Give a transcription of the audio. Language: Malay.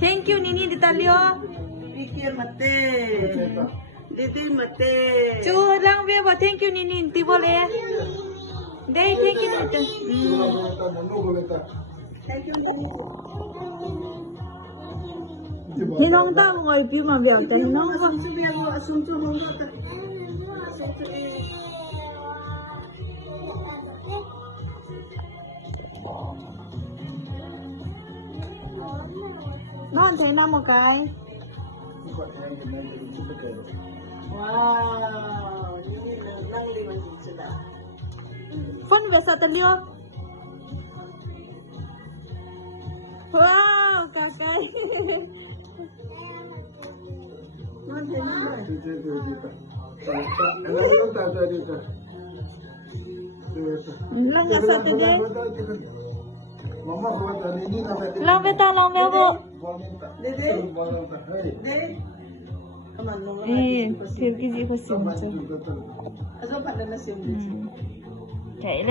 Thank you Nini Ditalio. Pique mate. Didi mate. Chu lang ve ba thank you Nini ti bole. Dei thank you Nini. Thank you Nini. Ni nong ta ngoi pi ma bia ta ni nong ba. Asum biar lo asum tu hondo ta. Non thấy năm một cái. Wow, ini nang liman sudah. Phun về sao ta liêu. Wow, kakak. Non thấy Lang nggak satu deh. Mama buat ini Lang beta lang bebo. Dede. Dede. Aman mo. फिर किसी को SIM Aso pa na sim. Kayak